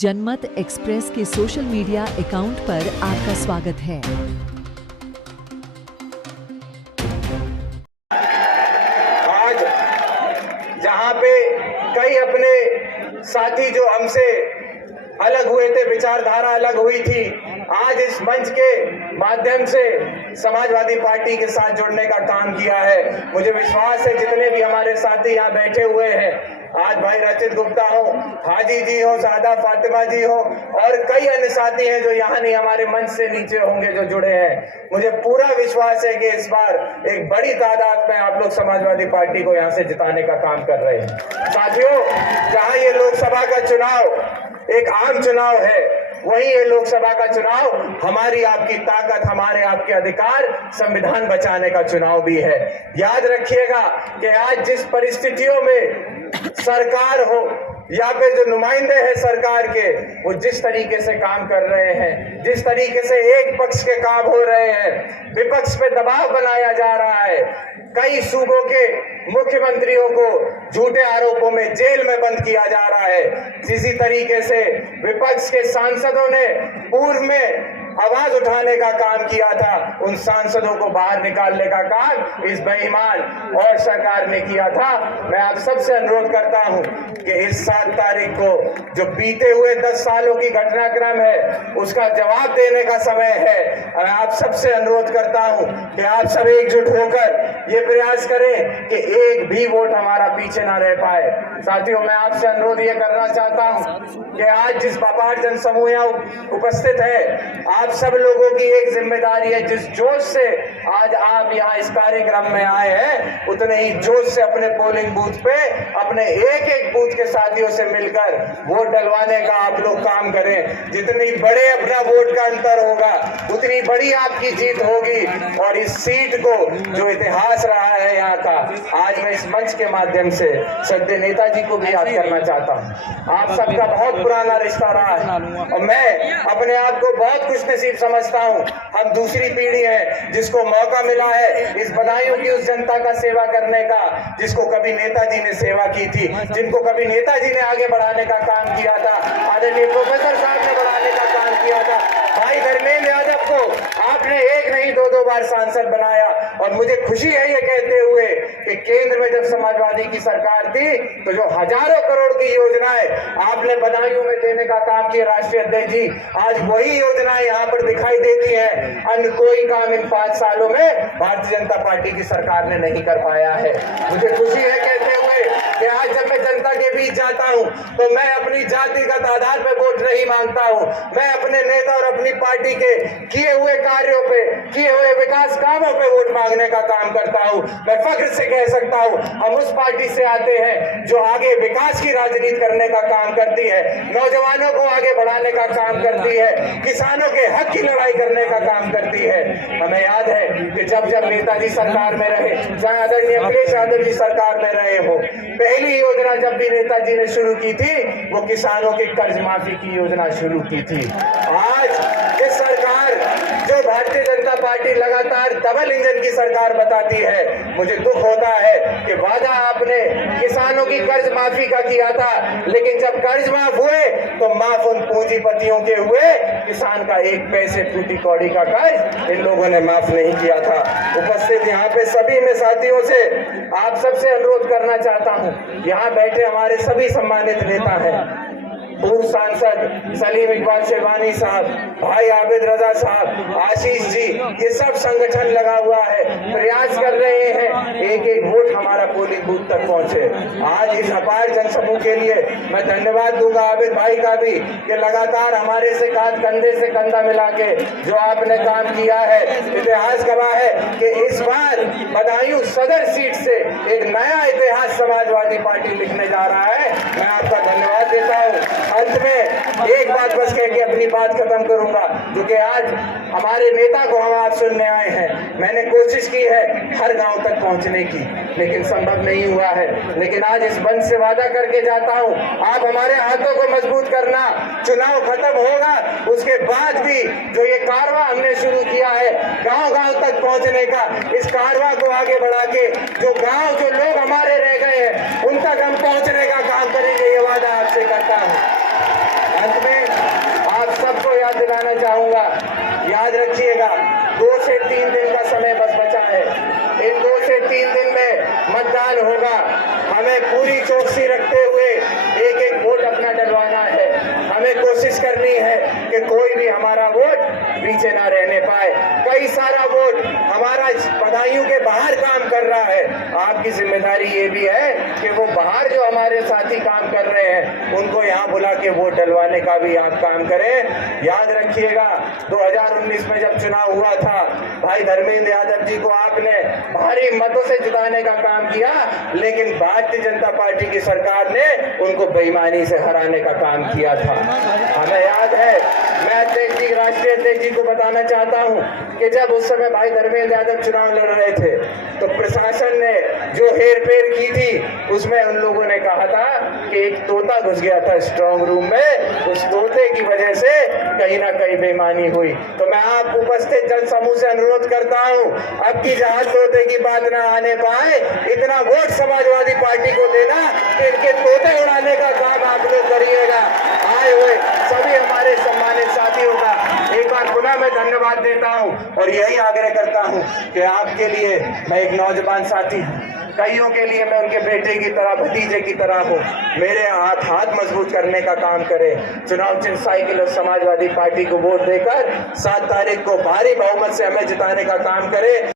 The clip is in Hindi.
जनमत एक्सप्रेस के सोशल मीडिया अकाउंट पर आपका स्वागत है। आज जहां पे कई अपने साथी जो हमसे अलग हुए थे, विचारधारा अलग हुई थी, आज इस मंच के माध्यम से समाजवादी पार्टी के साथ जुड़ने का काम किया है। मुझे विश्वास है जितने भी हमारे साथी यहाँ बैठे हुए हैं, आज भाई रचित गुप्ता हो, हाजी जी हो, सादा फातिमा जी हो और कई अन्य साथी हैं जो यहाँ नहीं हमारे मंच से नीचे होंगे जो जुड़े हैं। मुझे पूरा विश्वास है कि इस बार एक बड़ी तादाद में आप लोग समाजवादी पार्टी को यहाँ से जिताने का काम कर रहे हैं। साथियों, जहाँ ये लोकसभा का चुनाव एक आम चुनाव है, वही ये लोकसभा का चुनाव हमारी आपकी ताकत, हमारे आपके अधिकार, संविधान बचाने का चुनाव भी है। याद रखिएगा कि आज जिस परिस्थितियों में सरकार हो या फिर जो नुमाइंदे हैं सरकार के, वो जिस तरीके से काम कर रहे हैं, जिस तरीके से एक पक्ष के काम हो रहे हैं, विपक्ष पे दबाव बनाया जा रहा है, कई सूबों के मुख्यमंत्रियों को झूठे आरोपों में जेल में बंद किया जा रहा है। इसी तरीके से विपक्ष के सांसदों ने पूर्व में आवाज उठाने का काम किया था, उन सांसदों को बाहर निकालने का काम इस बेईमान और सरकार ने किया था। मैं आप सबसे अनुरोध करता हूं कि इस 7 तारीख को जो बीते हुए 10 सालों की घटनाक्रम है, उसका जवाब देने का समय है। और आप सबसे अनुरोध करता हूं कि आप सब एकजुट होकर ये प्रयास करें कि एक भी वोट हमारा पीछे ना रह पाए। साथियों, मैं आपसे अनुरोध ये करना चाहता हूं कि आज जिस अपार जनसमूह यहाँ उपस्थित है, आप सब लोगों की एक जिम्मेदारी है, जिस जोश से आज आप यहाँ इस कार्यक्रम में आए हैं, उतने ही जोश से अपने पोलिंग बूथ पे अपने एक एक बूथ के साथियों से मिलकर वोट डलवाने का आप लोग काम करें। जितनी बड़े अपना वोट का अंतर होगा, उतनी बड़ी आपकी जीत होगी। और इस सीट को जो इतिहास रहा है यहाँ का, आज मैं इस मंच के माध्यम से सद्य नेताजी को भी याद करना चाहता हूँ। आप सबका बहुत पुराना रिश्ता रहा है और मैं अपने आप को बहुत खुश नसीब समझता हूँ। हम दूसरी पीढ़ी है जिसको मौका मिला है इस बदायूं की उस जनता का सेवा करने का, जिसको कभी नेताजी ने सेवा की थी, जिनको कभी नेताजी ने आगे बढ़ाने का काम किया था, आदरणीय प्रोफेसर साहब ने बढ़ाने का काम किया था। भाई धर्मेंद्र यादव को आपने एक नहीं 2 बार सांसद बनाया। और मुझे खुशी है ये कहते हुए कि केंद्र में जब समाजवादी की सरकार थी तो जो हजारों करोड़ की योजनाएं आपने बदायूं में देने का काम किया राष्ट्रीय अध्यक्ष जी, आज वही योजनाएं यहाँ पर दिखाई देती है। अन्य कोई काम इन 5 सालों में भारतीय जनता पार्टी की सरकार ने नहीं कर पाया है। मुझे खुशी है कहते हुए कि आज जब मैं जनता के बीच जाता हूं तो मैं अपनी जातिगत आधार पर वोट नहीं मांगता हूं, मैं अपने नेता और अपनी पार्टी के किए हुए कार्यों पे, किए हुए विकास कामों पे वोट मांगने का काम करता हूं। मैं फख्र से कह सकता हूं हम उस पार्टी से आते हैं जो आगे विकास की राजनीति करने का काम करती है, नौजवानों को आगे बढ़ाने का काम करती है, किसानों के हक की लड़ाई करने का काम करती है। हमें याद है कि जब जब नेताजी सरकार में रहे, चाहे आदरणीय अखिलेश यादव जी सरकार में रहे हो, पहली योजना जब भी नेताजी ने शुरू की थी वो किसानों के कर्ज माफी की योजना शुरू की थी। आज इस सरकार जो भारतीय जनता पार्टी लगातार डबल इंजन की सरकार बताती है, मुझे दुख होता है कि वादा आपने किसानों की कर्ज माफी का किया था, लेकिन जब कर्ज माफ हुए तो माफ उन पूंजीपतियों के हुए, किसान का 1 पैसे फूटी कौड़ी का कर्ज इन लोगों ने माफ नहीं किया था। उपस्थित यहाँ पे सभी में साथियों से आप सबसे अनुरोध करना चाहता हूँ, यहाँ बैठे हमारे सभी सम्मानित नेता हैं, पूर्व सांसद सलीम इकबाल शेरवानी साहब, भाई आबिद रजा साहब, आशीष जी, ये सब संगठन लगा हुआ है, प्रयास कर रहे हैं एक एक वोट हमारा पोलिंग बूथ तक पहुंचे। आज इस अपार जनसमूह के लिए मैं धन्यवाद दूंगा आबिद भाई का भी कि लगातार हमारे से कंधे से कंधा मिला के जो आपने काम किया है। इतिहास गवाह है कि इस बार बदायूं सदर सीट से एक नया इतिहास समाजवादी पार्टी लिखने जा रहा है। मैं आपका धन्यवाद देता हूँ। अंत में एक बात बस कह के अपनी बात खत्म करूंगा, क्योंकि आज हमारे नेता को हम आप सुनने आए हैं। मैंने कोशिश की है हर गांव तक पहुंचने की, लेकिन संभव नहीं हुआ है। लेकिन आज इस मंच से वादा करके जाता हूं, आप हमारे हाथों को मजबूत करना। चुनाव खत्म होगा उसके बाद भी जो ये कारवां हमने शुरू किया है गांव गांव तक पहुंचने का, इस कारवां को आगे बढ़ा के जो गांव जो लोग हमारे रह गए हैं उन तक हम पहुंचने का काम करेंगे, ये वादा आपसे करता हूं। अंत में बताना चाहूंगा, याद रखिएगा 2 से 3 दिन का समय बस बचा है। इन 2 से 3 दिन में मतदान होगा। हमें पूरी चौकसी रखते हुए एक एक वोट अपना डलवाना है। हमें कोशिश करनी है कि कोई भी हमारा वोट पीछे ना रहने पाए। कई सारा वोट हमारा बदायूं के बाहर काम कर रहा है। आपकी जिम्मेदारी ये भी है कि वो बाहर जो हमारे साथी काम कर रहे हैं उनको यहाँ बुला के वोट डलवाने का भी आप काम करें। याद रखिएगा 2019 में जब चुनाव हुआ था, भाई धर्मेंद्र यादव जी को आपने भारी मतों से जिताने का काम किया, लेकिन भारतीय जनता पार्टी की सरकार ने उनको बेईमानी से हराने का काम किया था। हमें याद है, मैं अध्यक्ष जी, राष्ट्रीय अध्यक्ष जी को बताना चाहता हूं कि जब उस समय भाई धर्मेंद्र यादव चुनाव लड़ रहे थे तो प्रशासन ने जो हेरफेर की थी उसमें उन लोगों ने कहा था कि एक तोता घुस गया था स्ट्रांग रूम में, उस तोते की वजह से कहीं ना कहीं बेईमानी हुई। तो मैं आप उपस्थित जन समूह से अनुरोध करता हूं, अब की जहां तोते की बात ना आने पाए, इतना वोट समाजवादी पार्टी को देना कि इनके तोते उड़ाने का काम आप लोग करिएगा। आए हुए सभी हमारे सम्मानित साथियों का एक बार पुनः मैं धन्यवाद देता हूं और यही आग्रह करता हूं कि आपके लिए मैं एक नौजवान साथी हूं, कईयों के लिए मैं उनके बेटे की तरह, भतीजे की तरह हूं। मेरे हाथ मजबूत करने का काम करें। चुनाव चिन्ह साइकिल और समाजवादी पार्टी को वोट देकर 7 तारीख को भारी बहुमत से हमें जिताने का काम करें।